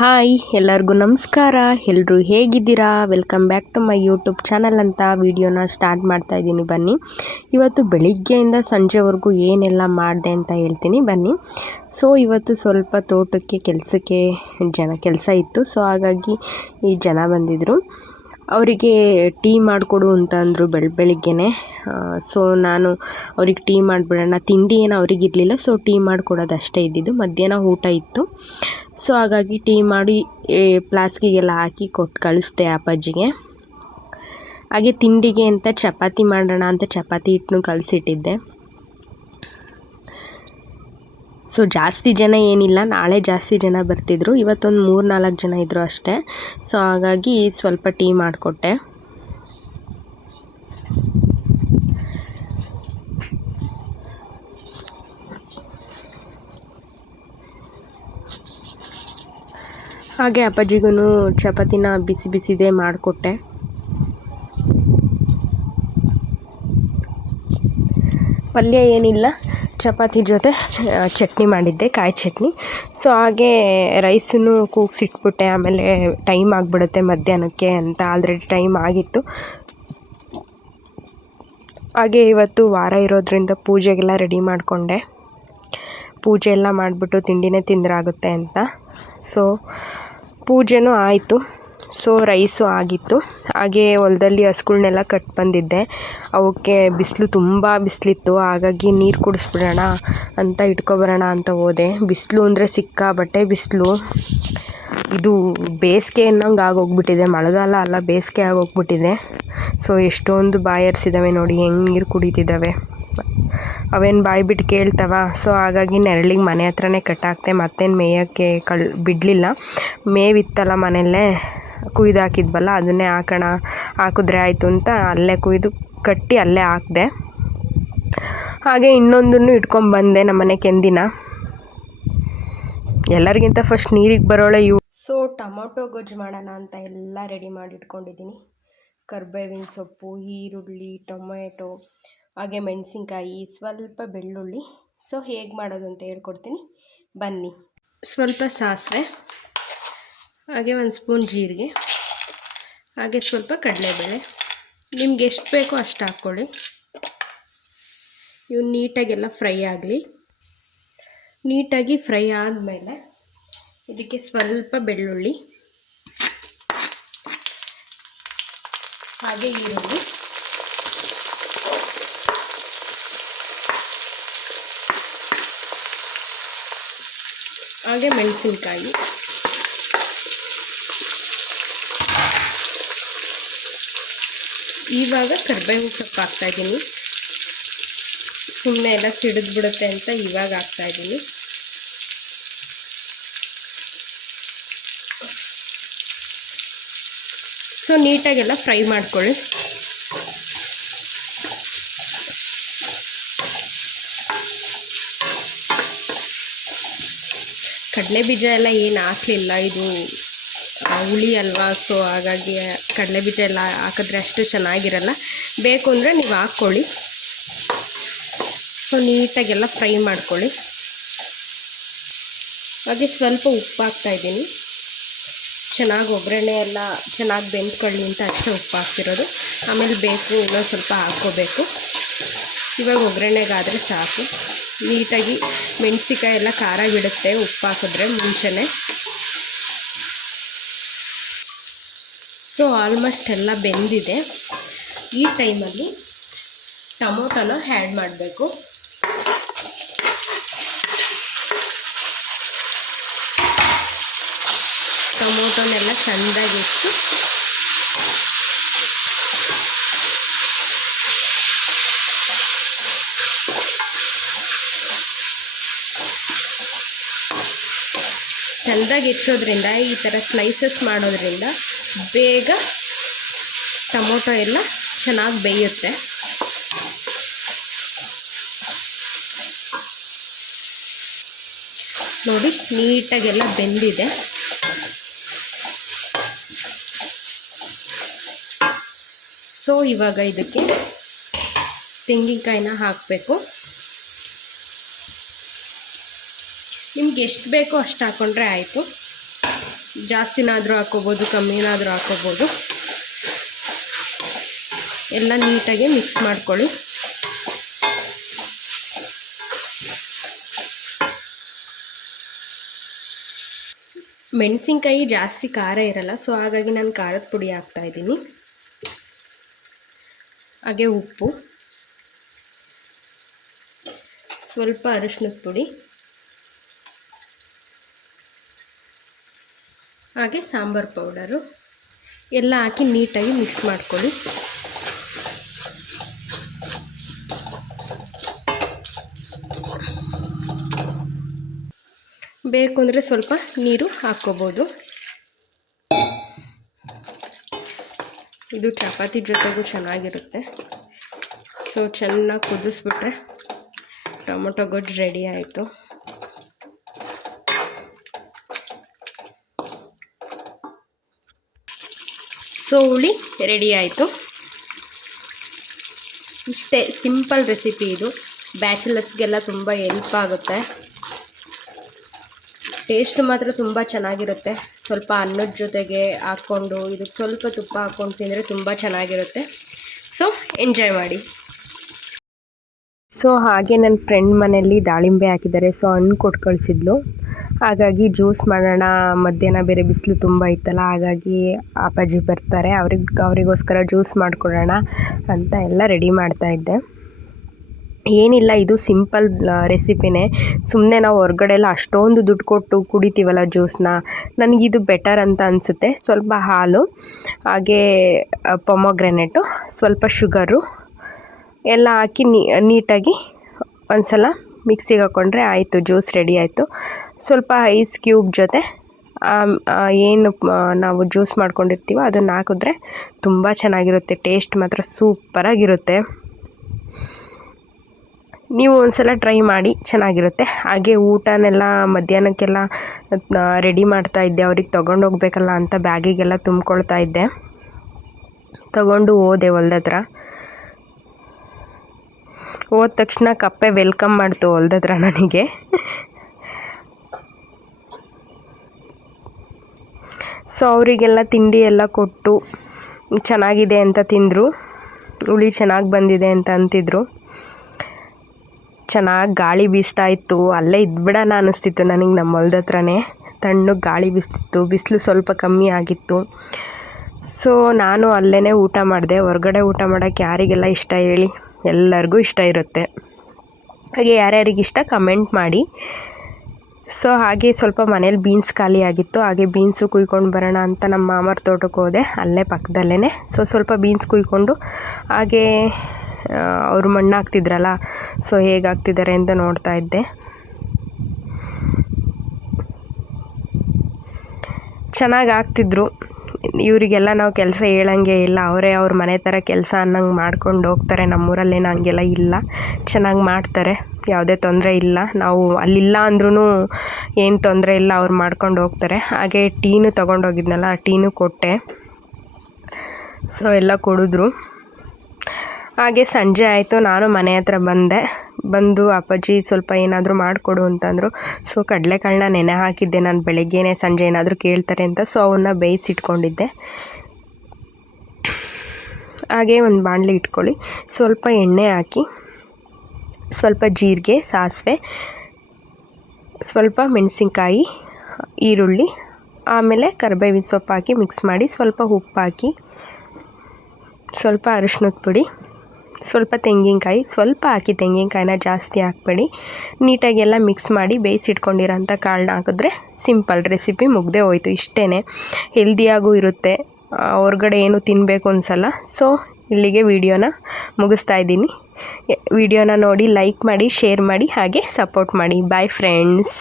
Hi ಎಲ್ಲರಿಗೂ ನಮಸ್ಕಾರ. ಎಲ್ಲರೂ ಹೇಗಿದ್ದೀರಾ? Welcome back to my YouTube channel ಅಂತ ವಿಡಿಯೋನ ಸ್ಟಾರ್ಟ್ ಮಾಡ್ತಾ ಇದ್ದೀನಿ. ಬನ್ನಿ, ಇವತ್ತು ಬೆಳಿಗ್ಗೆಯಿಂದ ಸಂಜೆವರೆಗೂ ಏನೆಲ್ಲ ಮಾಡಿದೆ ಅಂತ ಹೇಳ್ತೀನಿ ಬನ್ನಿ. ಸೊ ಇವತ್ತು ಸ್ವಲ್ಪ ತೋಟಕ್ಕೆ ಕೆಲಸಕ್ಕೆ ಕೆಲಸ ಇತ್ತು. ಸೊ ಹಾಗಾಗಿ ಈ ಜನ ಬಂದಿದ್ದರು. ಅವರಿಗೆ ಟೀ ಮಾಡಿಕೊಡು ಅಂತ ಅಂದರು ಬೆಳಿಗ್ಗೆನೇ. ಸೊ ನಾನು ಅವ್ರಿಗೆ ಟೀ ಮಾಡಿಬಿಡೋಣ, ತಿಂಡಿ ಏನು ಅವ್ರಿಗೆ ಇರಲಿಲ್ಲ. ಸೊ ಟೀ ಮಾಡಿಕೊಡೋದು ಅಷ್ಟೇ ಇದ್ದಿದ್ದು. ಮಧ್ಯಾಹ್ನ ಊಟ ಇತ್ತು. ಸೊ ಹಾಗಾಗಿ ಟೀ ಮಾಡಿ ಫ್ಲಾಸ್ಕಿಗೆಲ್ಲ ಹಾಕಿ ಕೊಟ್ಟು ಕಳಿಸ್ದೆ ಅಪ್ಪಾಜಿಗೆ. ಹಾಗೆ ತಿಂಡಿಗೆ ಅಂತ ಚಪಾತಿ ಮಾಡೋಣ ಅಂತ ಚಪಾತಿ ಹಿಟ್ಟನ್ನು ಕಲಸಿಟ್ಟಿದ್ದೆ. ಸೊ ಜಾಸ್ತಿ ಜನ ಏನಿಲ್ಲ, ನಾಳೆ ಜಾಸ್ತಿ ಜನ ಬರ್ತಿದ್ರು. ಇವತ್ತೊಂದು 3-4 ಜನ ಇದ್ದರು ಅಷ್ಟೇ. ಸೊ ಹಾಗಾಗಿ ಸ್ವಲ್ಪ ಟೀ ಮಾಡಿಕೊಟ್ಟೆ. ಹಾಗೆ ಅಪ್ಪಾಜಿಗೂ ಚಪಾತಿನ ಬಿಸಿ ಬಿಸಿದೇ ಮಾಡಿಕೊಟ್ಟೆ. ಪಲ್ಯ ಏನಿಲ್ಲ, ಚಪಾತಿ ಜೊತೆ ಚಟ್ನಿ ಮಾಡಿದ್ದೆ, ಕಾಯಿ ಚಟ್ನಿ. ಸೊ ಹಾಗೆ ರೈಸನ್ನು ಕೂಗಿಸಿಟ್ಬಿಟ್ಟೆ. ಆಮೇಲೆ ಟೈಮ್ ಆಗಿಬಿಡುತ್ತೆ ಮಧ್ಯಾಹ್ನಕ್ಕೆ ಅಂತ ಆಲ್ರೆಡಿ ಟೈಮ್ ಆಗಿತ್ತು. ಹಾಗೆ ಇವತ್ತು ವಾರ ಇರೋದ್ರಿಂದ ಪೂಜೆಗೆಲ್ಲ ರೆಡಿ ಮಾಡಿಕೊಂಡೆ. ಪೂಜೆ ಎಲ್ಲ ಮಾಡಿಬಿಟ್ಟು ತಿಂಡಿನೇ ತಿಂದ್ರಾಗುತ್ತೆ ಅಂತ. ಸೊ ಪೂಜೆನೂ ಆಯಿತು. ಸೊ ರೈಸು ಆಗಿತ್ತು. ಹಾಗೆ ಹೊಲದಲ್ಲಿ ಹಸುಗಳ್ನೆಲ್ಲ ಕಟ್ಟಿ ಬಂದಿದ್ದೆ. ಅವಕ್ಕೆ ಬಿಸಿಲು ತುಂಬ ಬಿಸಿಲಿತ್ತು. ಹಾಗಾಗಿ ನೀರು ಕುಡಿಸ್ಬಿಡೋಣ ಅಂತ ಇಟ್ಕೊಬರೋಣ ಅಂತ ಹೋದೆ. ಬಿಸಿಲು ಅಂದರೆ ಸಿಕ್ಕಾಬಟ್ಟೆ ಬಿಸಿಲು. ಇದು ಬೇಸಿಗೆ ಅನ್ನೋಂಗೆ ಆಗೋಗ್ಬಿಟ್ಟಿದೆ. ಮಳೆಗಾಲ ಅಲ್ಲ, ಬೇಸಿಗೆ ಆಗೋಗ್ಬಿಟ್ಟಿದೆ. ಸೊ ಎಷ್ಟೊಂದು ಬಾಯರ್ಸಿದ್ದಾವೆ ನೋಡಿ, ಹೆಂಗೆ ನೀರು ಕುಡಿತಿದ್ದಾವೆ. ಅವೇನು ಬಾಯಿ ಬಿಟ್ಟು ಕೇಳ್ತವ. ಸೊ ಹಾಗಾಗಿ ನೆರಳಿಗೆ ಮನೆ ಹತ್ರನೇ ಕಟ್ಟಾಕ್ತೆ. ಮತ್ತೇನು ಮೇಯೋಕ್ಕೆ ಬಿಡಲಿಲ್ಲ. ಮೇವಿತ್ತಲ್ಲ ಮನೆಯಲ್ಲೇ ಕುಯ್ದು ಹಾಕಿದ್ವಲ್ಲ, ಅದನ್ನೇ ಹಾಕಿದ್ರೆ ಆಯಿತು ಅಂತ ಅಲ್ಲೇ ಕುಯ್ದು ಕಟ್ಟಿ ಅಲ್ಲೇ ಹಾಕಿದೆ. ಹಾಗೆ ಇನ್ನೊಂದನ್ನು ಇಟ್ಕೊಂಡ್ಬಂದೆ, ನಮ್ಮನೆ ಕೆಂದಿನ. ಎಲ್ಲರಿಗಿಂತ ಫಸ್ಟ್ ನೀರಿಗೆ ಬರೋಳೆ ಇವು. ಸೊ ಟೊಮೊಟೊ ಗೊಜ್ಜು ಮಾಡೋಣ ಅಂತ ಎಲ್ಲ ರೆಡಿ ಮಾಡಿ ಇಟ್ಕೊಂಡಿದ್ದೀನಿ. ಕರ್ಬೇವಿನ ಸೊಪ್ಪು, ಈರುಳ್ಳಿ, ಟೊಮೆಟೊ, ಹಾಗೆ ಮೆಣಸಿನ್ಕಾಯಿ, ಸ್ವಲ್ಪ ಬೆಳ್ಳುಳ್ಳಿ. ಸೊ ಹೇಗೆ ಮಾಡೋದು ಅಂತ ಹೇಳ್ಕೊಡ್ತೀನಿ ಬನ್ನಿ. ಸ್ವಲ್ಪ ಸಾಸಿವೆ, ಹಾಗೆ 1 ಸ್ಪೂನ್ ಜೀರಿಗೆ, ಹಾಗೆ ಸ್ವಲ್ಪ ಕಡಲೆಬೇಳೆ. ನಿಮ್ಗೆ ಎಷ್ಟು ಬೇಕೋ ಅಷ್ಟು ಹಾಕ್ಕೊಳ್ಳಿ. ಇವು ನೀಟಾಗೆಲ್ಲ ಫ್ರೈ ಆಗಲಿ. ನೀಟಾಗಿ ಫ್ರೈ ಆದಮೇಲೆ ಇದಕ್ಕೆ ಸ್ವಲ್ಪ ಬೆಳ್ಳುಳ್ಳಿ, ಹಾಗೆ ಈರುಳ್ಳಿ, ಹಾಗೆ ಮೆಣಸಿನ್ಕಾಯಿ, ಇವಾಗ ಕರಿಬೇವಿನ ಸೊಪ್ಪು ಹಾಕ್ತಾಯಿದ್ದೀನಿ. ಸುಮ್ಮನೆ ಎಲ್ಲ ಸಿಡಿದು ಬಿಡುತ್ತೆ ಅಂತ ಇವಾಗ ಹಾಕ್ತಾಯಿದ್ದೀನಿ. ಸೊ ನೀಟಾಗೆಲ್ಲ ಫ್ರೈ ಮಾಡ್ಕೊಳ್ಳಿ. ಕಡಲೆ ಬೀಜ ಎಲ್ಲ ಏನು ಹಾಕಲಿಲ್ಲ, ಇದು ಹುಳಿ ಅಲ್ವಾ. ಸೊ ಹಾಗಾಗಿ ಕಡಲೆ ಬೀಜ ಎಲ್ಲ ಹಾಕಿದ್ರೆ ಅಷ್ಟು ಚೆನ್ನಾಗಿರಲ್ಲ. ಬೇಕು ಅಂದರೆ ನೀವು ಹಾಕ್ಕೊಳ್ಳಿ. ಸೊ ನೀಟಾಗೆಲ್ಲ ಫ್ರೈ ಮಾಡ್ಕೊಳ್ಳಿ. ಹಾಗೆ ಸ್ವಲ್ಪ ಉಪ್ಪು ಹಾಕ್ತಾಯಿದ್ದೀನಿ. ಚೆನ್ನಾಗಿ ಒಗ್ಗರಣೆ ಎಲ್ಲ ಚೆನ್ನಾಗಿ ಬೆಂದ್ಕೊಳ್ಳಿ ಅಂತ ಅಷ್ಟೇ ಉಪ್ಪು ಹಾಕ್ತಿರೋದು. ಆಮೇಲೆ ಬೇಕು ಇನ್ನೊಂದು ಸ್ವಲ್ಪ ಹಾಕ್ಕೋಬೇಕು. ಇವಾಗ ಒಗ್ಗರಣೆಗಾದರೆ ಸಾಕು. ನೀಟಾಗಿ ಮೆಣಸಿಕಾಯಿ ಎಲ್ಲ ಖಾರ ಬಿಡುತ್ತೆ ಉಪ್ಪು ಹಾಕಿದ್ರೆ ಮುಂಚೆನೇ. ಸೊ ಆಲ್ಮೋಸ್ಟ್ ಎಲ್ಲ ಬೆಂದಿದೆ. ಈ ಟೈಮಲ್ಲಿ ಟೊಮೊಟೊನ ಆ್ಯಡ್ ಮಾಡಬೇಕು. ಟೊಮೊಟೊನೆಲ್ಲ ಸಣ್ಣದಾಗಿ ಇಟ್ಟು ಸಣ್ಣದಾಗಿ ಹೆಚ್ಚೋದ್ರಿಂದ, ಈ ಥರ ಸ್ಲೈಸಸ್ ಮಾಡೋದ್ರಿಂದ ಬೇಗ ಟೊಮೊಟೊ ಎಲ್ಲ ಚೆನ್ನಾಗಿ ಬೇಯುತ್ತೆ. ನೋಡಿ ನೀಟಾಗೆಲ್ಲ ಬೆಂದಿದೆ. ಸೊ ಇವಾಗ ಇದಕ್ಕೆ ತೆಂಗಿನಕಾಯಿನ ಹಾಕಬೇಕು. ನಿಮ್ಗೆ ಎಷ್ಟು ಬೇಕೋ ಅಷ್ಟು ಹಾಕ್ಕೊಂಡ್ರೆ ಆಯಿತು. ಜಾಸ್ತಿನಾದರೂ ಹಾಕ್ಕೋಬೋದು, ಕಮ್ಮಿನಾದರೂ ಹಾಕ್ಕೋಬೋದು. ಎಲ್ಲ ನೀಟಾಗಿ ಮಿಕ್ಸ್ ಮಾಡ್ಕೊಳ್ಳಿ. ಮೆಣಸಿನ್ಕಾಯಿ ಜಾಸ್ತಿ ಖಾರ ಇರಲ್ಲ, ಸೊ ಹಾಗಾಗಿ ನಾನು ಖಾರದ ಪುಡಿ ಹಾಕ್ತಾಯಿದ್ದೀನಿ. ಹಾಗೆ ಉಪ್ಪು, ಸ್ವಲ್ಪ ಅರಿಶಿನದ ಪುಡಿ, ಹಾಗೆ ಸಾಂಬಾರು ಪೌಡರು ಎಲ್ಲ ಹಾಕಿ ನೀಟಾಗಿ ಮಿಕ್ಸ್ ಮಾಡ್ಕೊಳ್ಳಿ. ಬೇಕು ಅಂದರೆ ಸ್ವಲ್ಪ ನೀರು ಹಾಕ್ಕೋಬೋದು. ಇದು ಚಪಾತಿ ಜೊತೆಗೂ ಚೆನ್ನಾಗಿರುತ್ತೆ. ಸೊ ಚೆನ್ನಾಗಿ ಕುದಿಸ್ಬಿಟ್ರೆ ಟೊಮೊಟೊ ಗೊಜ್ಜು ರೆಡಿ ಆಯಿತು. ಸೊ ಹುಳಿ ರೆಡಿ ಆಯಿತು. ಇಷ್ಟೇ ಸಿಂಪಲ್ ರೆಸಿಪಿ ಇದು. ಬ್ಯಾಚುಲರ್ಸ್ಗೆಲ್ಲ ತುಂಬ ಹೆಲ್ಪ್ ಆಗುತ್ತೆ. ಟೇಸ್ಟ್ ಮಾತ್ರ ತುಂಬ ಚೆನ್ನಾಗಿರುತ್ತೆ. ಸ್ವಲ್ಪ ಅನ್ನದ ಜೊತೆಗೆ ಹಾಕ್ಕೊಂಡು ಇದಕ್ಕೆ ಸ್ವಲ್ಪ ತುಪ್ಪ ಹಾಕ್ಕೊಂಡು ತಿಂದರೆ ತುಂಬ ಚೆನ್ನಾಗಿರುತ್ತೆ. ಸೊ ಎಂಜಾಯ್ ಮಾಡಿ. ಸೊ ಹಾಗೆ ನನ್ನ ಫ್ರೆಂಡ್ ಮನೆಯಲ್ಲಿ ದಾಳಿಂಬೆ ಹಾಕಿದ್ದಾರೆ. ಸೊ ಹಣ್ಣು ಕೊಟ್ಟು ಕಳಿಸಿದ್ಲು. ಹಾಗಾಗಿ ಜ್ಯೂಸ್ ಮಾಡೋಣ, ಮಧ್ಯಾಹ್ನ ಬೇರೆ ಬಿಸಿಲು ತುಂಬ ಇತ್ತಲ್ಲ, ಹಾಗಾಗಿ ಅಪ್ಪಾಜಿ ಬರ್ತಾರೆ, ಅವರಿಗೋಸ್ಕರ ಜ್ಯೂಸ್ ಮಾಡಿಕೊಡೋಣ ಅಂತ ಎಲ್ಲ ರೆಡಿ ಮಾಡ್ತಾಯಿದ್ದೆ. ಏನಿಲ್ಲ, ಇದು ಸಿಂಪಲ್ ರೆಸಿಪಿನೇ. ಸುಮ್ಮನೆ ನಾವು ಹೊರಗಡೆ ಎಲ್ಲ ಅಷ್ಟೊಂದು ದುಡ್ಡು ಕೊಟ್ಟು ಕುಡಿತೀವಲ್ಲ ಜ್ಯೂಸನ್ನ, ನನಗಿದು ಬೆಟರ್ ಅಂತ ಅನಿಸುತ್ತೆ. ಸ್ವಲ್ಪ ಹಾಲು, ಹಾಗೆ ಪೊಮೊಗ್ರೆನೇಟು, ಸ್ವಲ್ಪ ಶುಗರು ಎಲ್ಲ ಹಾಕಿ ನೀಟಾಗಿ ಒಂದ್ಸಲ ಮಿಕ್ಸಿಗೆ ಹಾಕ್ಕೊಂಡ್ರೆ ಆಯಿತು, ಜ್ಯೂಸ್ ರೆಡಿ ಆಯಿತು. ಸ್ವಲ್ಪ ಐಸ್ ಕ್ಯೂಬ್ ಜೊತೆ ಏನು ನಾವು ಜ್ಯೂಸ್ ಮಾಡ್ಕೊಂಡಿರ್ತೀವೋ ಅದನ್ನು ಹಾಕಿದ್ರೆ ತುಂಬ ಚೆನ್ನಾಗಿರುತ್ತೆ. ಟೇಸ್ಟ್ ಮಾತ್ರ ಸೂಪರಾಗಿರುತ್ತೆ. ನೀವು ಒಂದ್ಸಲ ಟ್ರೈ ಮಾಡಿ, ಚೆನ್ನಾಗಿರುತ್ತೆ. ಹಾಗೆ ಊಟನೆಲ್ಲ ಮಧ್ಯಾಹ್ನಕ್ಕೆಲ್ಲ ರೆಡಿ ಮಾಡ್ತಾಯಿದ್ದೆ. ಅವ್ರಿಗೆ ತೊಗೊಂಡೋಗ್ಬೇಕಲ್ಲ ಅಂತ ಬ್ಯಾಗಿಗೆಲ್ಲ ತುಂಬ್ಕೊಳ್ತಾ ಇದ್ದೆ. ತೊಗೊಂಡು ಹೋದೆ ಹೊಲ್ದತ್ರ. ಹೋದ ತಕ್ಷಣ ಕಪ್ಪೆ ವೆಲ್ಕಮ್ ಮಾಡ್ತು ಹೊಲ್ದತ್ರ ನನಗೆ. ಸೊ ಅವರಿಗೆಲ್ಲ ತಿಂಡಿ ಎಲ್ಲ ಕೊಟ್ಟು ಚೆನ್ನಾಗಿದೆ ಅಂತ ತಿಂದರು. ಹುಳಿ ಚೆನ್ನಾಗಿ ಬಂದಿದೆ ಅಂತ ಅಂತಿದ್ರು. ಚೆನ್ನಾಗಿ ಗಾಳಿ ಬೀಸ್ತಾ ಇತ್ತು. ಅಲ್ಲೇ ಇದ್ಬಿಡೋಣ ಅನ್ನಿಸ್ತಿತ್ತು ನನಗೆ. ನಮ್ಮ ಹೊಲ್ದ ಹತ್ರನೇ ತಣ್ಣಗೆ ಗಾಳಿ ಬೀಸ್ತಿತ್ತು. ಬಿಸಿಲು ಸ್ವಲ್ಪ ಕಮ್ಮಿ ಆಗಿತ್ತು. ಸೊ ನಾನು ಅಲ್ಲೇ ಊಟ ಮಾಡಿದೆ. ಹೊರಗಡೆ ಊಟ ಮಾಡೋಕ್ಕೆ ಯಾರಿಗೆಲ್ಲ ಇಷ್ಟ ಹೇಳಿ? ಎಲ್ಲರಿಗೂ ಇಷ್ಟ ಇರುತ್ತೆ. ಹಾಗೆ ಯಾರ್ಯಾರಿಗಿಷ್ಟ ಕಮೆಂಟ್ ಮಾಡಿ. ಸೊ ಹಾಗೆ ಸ್ವಲ್ಪ ಮನೇಲಿ ಬೀನ್ಸ್ ಖಾಲಿ ಆಗಿತ್ತು. ಹಾಗೆ ಬೀನ್ಸು ಕುಯ್ಕೊಂಡು ಬರೋಣ ಅಂತ ನಮ್ಮ ಮಾಮರ ತೋಟಕ್ಕೆ ಹೋದೆ, ಅಲ್ಲೇ ಪಕ್ಕದಲ್ಲೇ. ಸೊ ಸ್ವಲ್ಪ ಬೀನ್ಸ್ ಕುಯ್ಕೊಂಡು ಹಾಗೆ ಅವರು ಮಣ್ಣು ಹಾಕ್ತಿದ್ರಲ್ಲ, ಸೊ ಹೇಗೆ ಹಾಕ್ತಿದ್ದಾರೆ ಅಂತ ನೋಡ್ತಾ ಇದ್ದೆ. ಚೆನ್ನಾಗಿ ಹಾಕ್ತಿದ್ರು. ಇವರಿಗೆಲ್ಲ ನಾವು ಕೆಲಸ ಹೇಳಂಗೆ ಇಲ್ಲ, ಅವರೇ ಅವ್ರ ಮನೆ ಥರ ಕೆಲಸ ಅನ್ನಂಗೆ ಮಾಡ್ಕೊಂಡು ಹೋಗ್ತಾರೆ. ನಮ್ಮೂರಲ್ಲೇನು ಹಂಗೆಲ್ಲ ಇಲ್ಲ, ಚೆನ್ನಾಗಿ ಮಾಡ್ತಾರೆ, ಯಾವುದೇ ತೊಂದರೆ ಇಲ್ಲ. ನಾವು ಅಲ್ಲಿಲ್ಲ ಅಂದ್ರೂ ಏನು ತೊಂದರೆ ಇಲ್ಲ, ಅವ್ರು ಮಾಡ್ಕೊಂಡು ಹೋಗ್ತಾರೆ. ಹಾಗೆ ಟೀನು ತೊಗೊಂಡೋಗಿದ್ನಲ್ಲ, ಆ ಟೀನು ಕೊಟ್ಟೆ. ಸೊ ಎಲ್ಲ ಕೊಡಿದ್ರು. ಹಾಗೆ ಸಂಜೆ ಆಯಿತು. ನಾನು ಮನೆ ಹತ್ರ ಬಂದು ಅಪ್ಪಾಜಿ ಸ್ವಲ್ಪ ಏನಾದರೂ ಮಾಡಿಕೊಡು ಅಂತಂದರು. ಸೊ ಕಡಲೆಕಾಳನ್ನ ನೆನೆ ಹಾಕಿದ್ದೆ ನಾನು ಬೆಳಗ್ಗೆನೇ, ಸಂಜೆ ಏನಾದರೂ ಕೇಳ್ತಾರೆ ಅಂತ. ಸೊ ಅವನ್ನ ಬೇಯಿಸಿಟ್ಕೊಂಡಿದ್ದೆ. ಹಾಗೆ ಒಂದು ಬಾಣಲೆ ಇಟ್ಕೊಳ್ಳಿ, ಸ್ವಲ್ಪ ಎಣ್ಣೆ ಹಾಕಿ, ಸ್ವಲ್ಪ ಜೀರಿಗೆ, ಸಾಸಿವೆ, ಸ್ವಲ್ಪ ಮೆಣಸಿನ್ಕಾಯಿ, ಈರುಳ್ಳಿ, ಆಮೇಲೆ ಕರಿಬೇವಿನ ಸೊಪ್ಪು ಹಾಕಿ ಮಿಕ್ಸ್ ಮಾಡಿ, ಸ್ವಲ್ಪ ಉಪ್ಪು ಹಾಕಿ, ಸ್ವಲ್ಪ ಅರಿಶಿನದ ಪುಡಿ, ಸ್ವಲ್ಪ ತೆಂಗಿನಕಾಯಿ ಸ್ವಲ್ಪ ಹಾಕಿ, ತೆಂಗಿನಕಾಯಿನ ಜಾಸ್ತಿ ಹಾಕಬೇಡಿ. ನೀಟಾಗಿ ಎಲ್ಲ ಮಿಕ್ಸ್ ಮಾಡಿ ಬೇಯಿಸಿಟ್ಕೊಂಡಿರೋಂಥ ಕಾಳನ್ನ ಹಾಕಿದ್ರೆ ಸಿಂಪಲ್ ರೆಸಿಪಿ ಮುಗ್ದೇ ಹೋಯ್ತು. ಇಷ್ಟೇ, ಹೆಲ್ದಿಯಾಗೂ ಇರುತ್ತೆ. ಹೊರಗಡೆ ಏನು ತಿನ್ನಬೇಕು ಅನ್ಸಲ್ಲ. ಸೊ ಇಲ್ಲಿಗೆ ವಿಡಿಯೋನ ಮುಗಿಸ್ತಾ ಇದ್ದೀನಿ. ವಿಡಿಯೋನ ನೋಡಿ ಲೈಕ್ ಮಾಡಿ, ಶೇರ್ ಮಾಡಿ, ಹಾಗೆ ಸಪೋರ್ಟ್ ಮಾಡಿ. Bye friends.